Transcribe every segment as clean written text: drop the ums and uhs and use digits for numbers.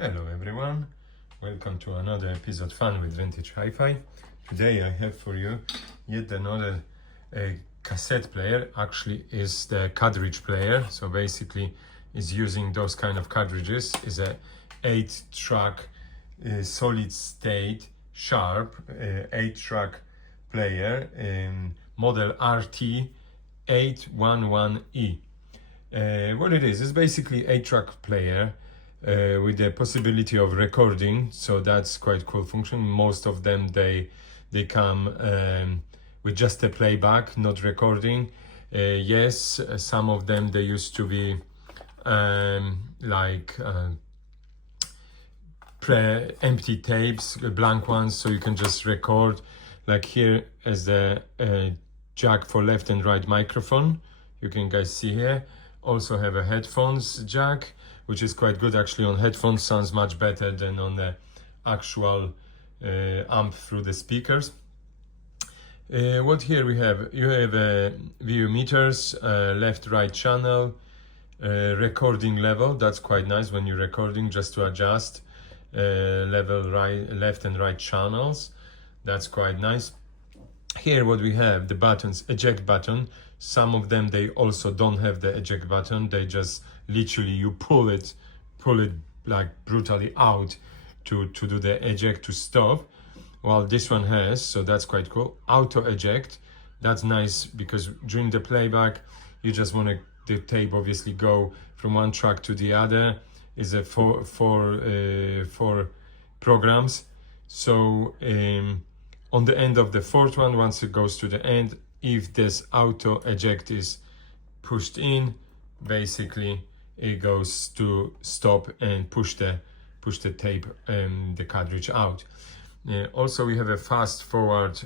Hello everyone, welcome to another episode Fun with Vintage Hi-Fi. Today I have for you yet another cassette player. Actually is the cartridge player, so basically is using those kind of cartridges. Is a 8-track solid state sharp 8-track player model RT-811E. What it is basically 8-track player with the possibility of recording, so that's quite cool function. Most of them they come with just a playback, not recording. Yes, some of them they used to be empty tapes, blank ones, so you can just record. Like here as the jack for left and right microphone, you can guys see here. Also have a headphones jack, which is quite good actually. On headphones sounds much better than on the actual amp through the speakers. What here we have? You have view meters, left right channel, recording level. That's quite nice when you're recording, just to adjust level, left and right channels. That's quite nice. Here what we have, the buttons, eject button. Some of them they also don't have the eject button. They just literally you pull it like brutally out to do the eject, to stop. While this one has, so that's quite cool. Auto eject, that's nice because during the playback you just want the tape obviously go from one track to the other. Is a four programs. So on the end of the fourth one, once it goes to the end, if this auto eject is pushed in, basically it goes to stop and push the tape the cartridge out. Also we have a fast forward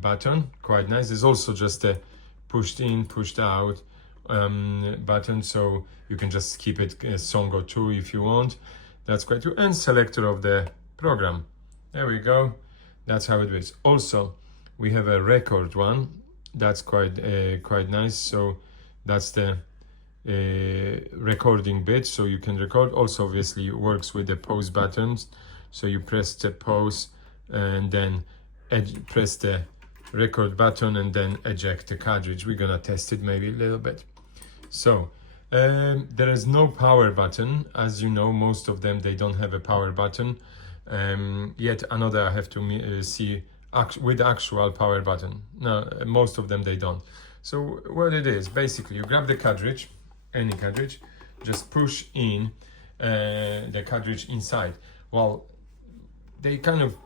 button, quite nice. There's also just a pushed in, pushed out button, so you can just skip it a song or two if you want. That's quite cool. And selector of the program. There we go. That's how it is. Also we have a record one. That's quite nice. So that's the recording bit, so you can record. Also obviously it works with the pause buttons, so you press the pause and then press the record button and then eject the cartridge. We're gonna test it maybe a little bit. So there is no power button. As you know, most of them they don't have a power button. Yet another I have to see with actual power button. No, most of them they don't. So what it is, basically you grab the cartridge, any cartridge, just push in the cartridge inside. Well, they kind of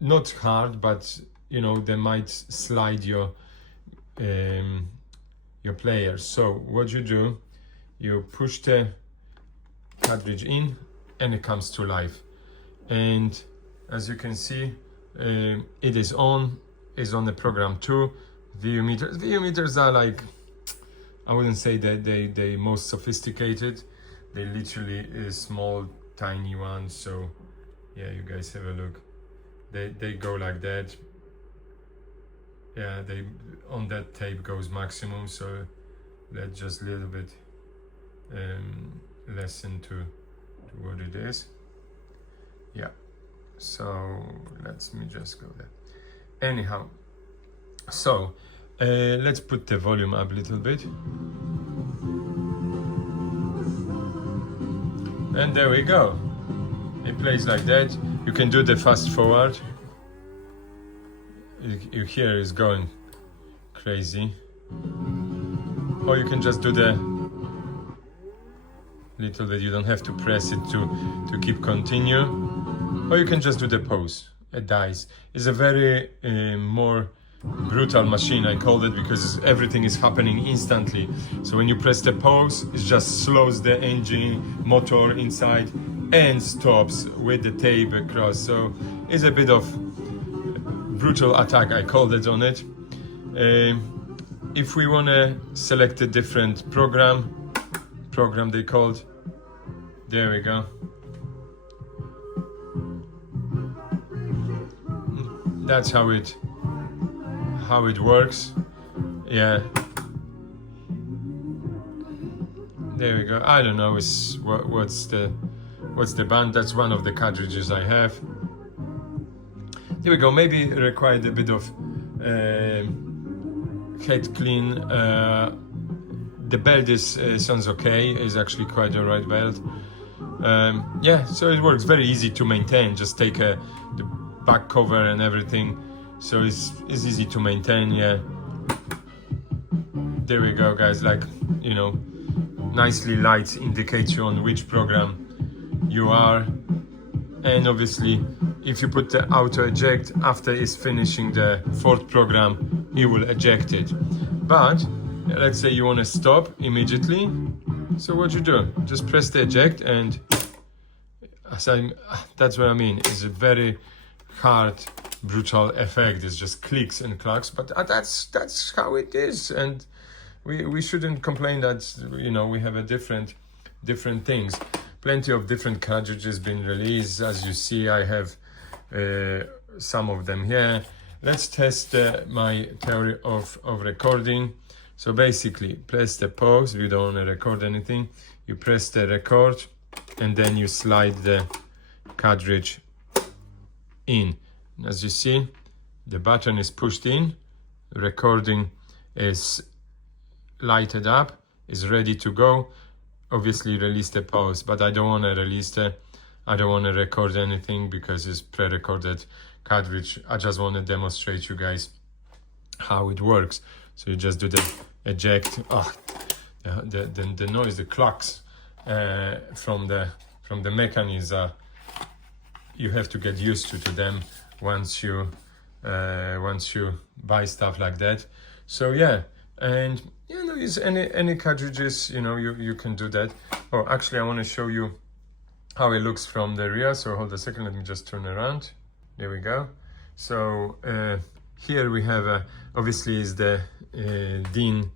not hard, but you know they might slide your player. So what you do, you push the cartridge in and it comes to life. And as you can see, it is on the program 2. View meters are like, I wouldn't say that they most sophisticated. They literally small tiny ones. So yeah, you guys have a look. They go like that. Yeah, they on that tape goes maximum. So let's just a little bit listen to what it is. Yeah, so let me just go there. Anyhow, so let's put the volume up a little bit. And there we go. It plays like that. You can do the fast forward. You hear it's going crazy. Or you can just do the little bit. You don't have to press it to keep continue. Or you can just do the pause. It dies. It's a very more brutal machine, I called it, because everything is happening instantly. So when you press the pause, it just slows the engine motor inside and stops with the tape across. So it's a bit of brutal attack, I called it on it. If we want to select a different program they called, there we go. That's how it works. Yeah, there we go. I don't know what's the what's the band? That's one of the cartridges I have. There we go. Maybe it required a bit of head clean. The belt is sounds okay. Is actually quite a right belt. Yeah, so it works. Very easy to maintain. Just take the back cover and everything. So it's easy to maintain. Yeah. There we go, guys. Like, you know, nicely lights indicate you on which program you are. And obviously, if you put the auto eject after it's finishing the 4th program, it will eject it. But let's say you want to stop immediately. So what you do? Just press the eject, and that's what I mean. It's a very hard, brutal effect. It's just clicks and clacks, but that's how it is, and we shouldn't complain that, you know, we have a different things. Plenty of different cartridges been released. As you see, I have some of them here. Let's test my theory of recording. So basically, press the pause. You don't want to record anything. You press the record, and then you slide the cartridge in. As you see, the button is pushed in. Recording is lighted up. Is ready to go. Obviously release the pause, but I don't want to release I don't want to record anything because it's pre-recorded cartridge. I just want to demonstrate you guys how it works. So you just do the eject. Oh, the noise, the clocks from the mechanism, you have to get used to them once you buy stuff like that. So yeah, and you know, use any cartridges, you know, you can do that. Oh, actually, I want to show you how it looks from the rear. So hold a second, let me just turn around. There we go. So here we have obviously is the DIN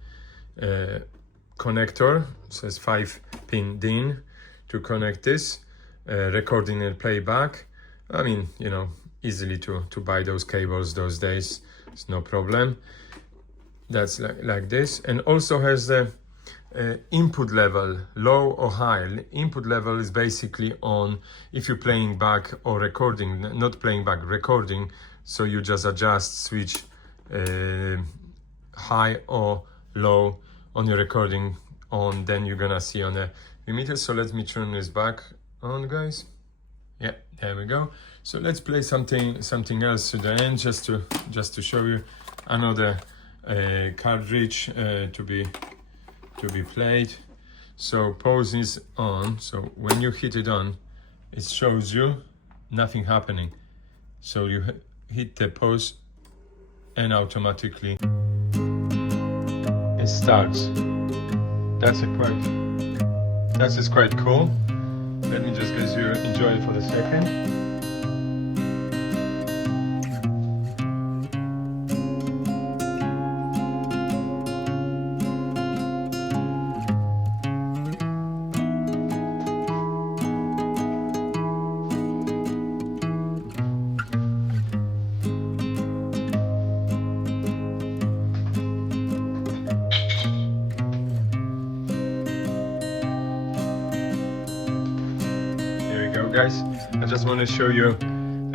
connector. So it's 5-pin DIN to connect this, recording and playback. I mean, you know, easily to buy those cables those days. It's no problem. That's like this, and also has the input level, low or high. Input level is basically on if you're playing back or recording, not playing back, recording. So you just adjust, switch high or low on your recording on, then you're gonna see on the emitter. So let me turn this back on, guys. Yeah, there we go. So let's play something else to the end, just to show you another cartridge to be played. So pause is on. So when you hit it on, it shows you nothing happening. So you hit the pause, and automatically it starts. That's quite cool. Let me just guys you enjoy it for the second. Guys, I just want to show you,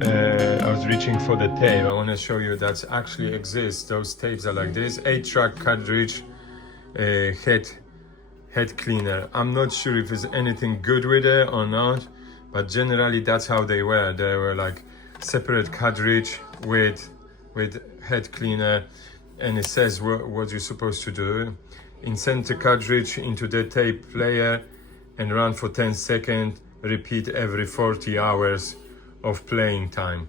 I was reaching for the tape. I want to show you that actually exists. Those tapes are like this, 8-track cartridge, head cleaner. I'm not sure if there's anything good with it or not, but generally that's how they were. They were like separate cartridge with head cleaner, and it says what you're supposed to do. Insert the cartridge into the tape player and run for 10 seconds. Repeat every 40 hours of playing time.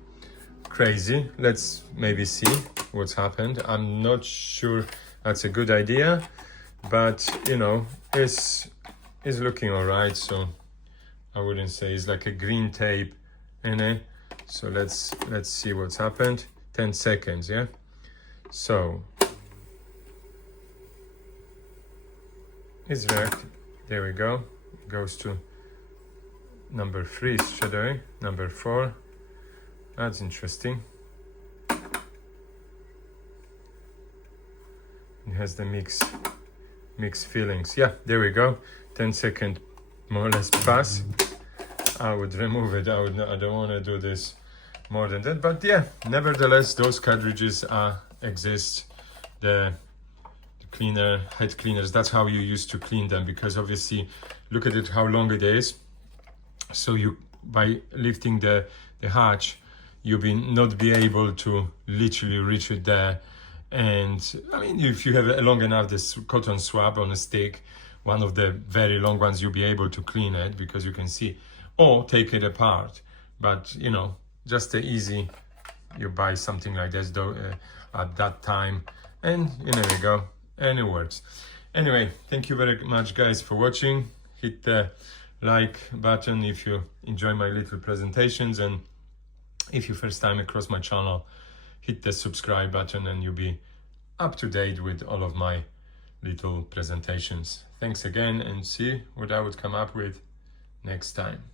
Crazy. Let's maybe see what's happened. I'm not sure that's a good idea, but you know, it's looking all right. So I wouldn't say it's like a green tape in it. So let's see what's happened. 10 seconds, yeah. So it's worked. There we go. It goes to number 3 straight away. Number 4. That's interesting. It has the mixed feelings. Yeah, there we go. 10 second more or less pass. I would remove it. I don't want to do this more than that, but yeah, nevertheless, those cartridges exist. The cleaner, head cleaners, that's how you used to clean them, because obviously look at it how long it is. So you, by lifting the hatch, you'll not be able to literally reach it there. And I mean, if you have a long enough this cotton swab on a stick, one of the very long ones, you'll be able to clean it because you can see, or take it apart. But you know, just easy, you buy something like this though at that time, and there you go, and it works. Anyway, thank you very much guys for watching. Hit the like button if you enjoy my little presentations, and if you first time across my channel, hit the subscribe button and you'll be up to date with all of my little presentations. Thanks again, and see what I would come up with next time.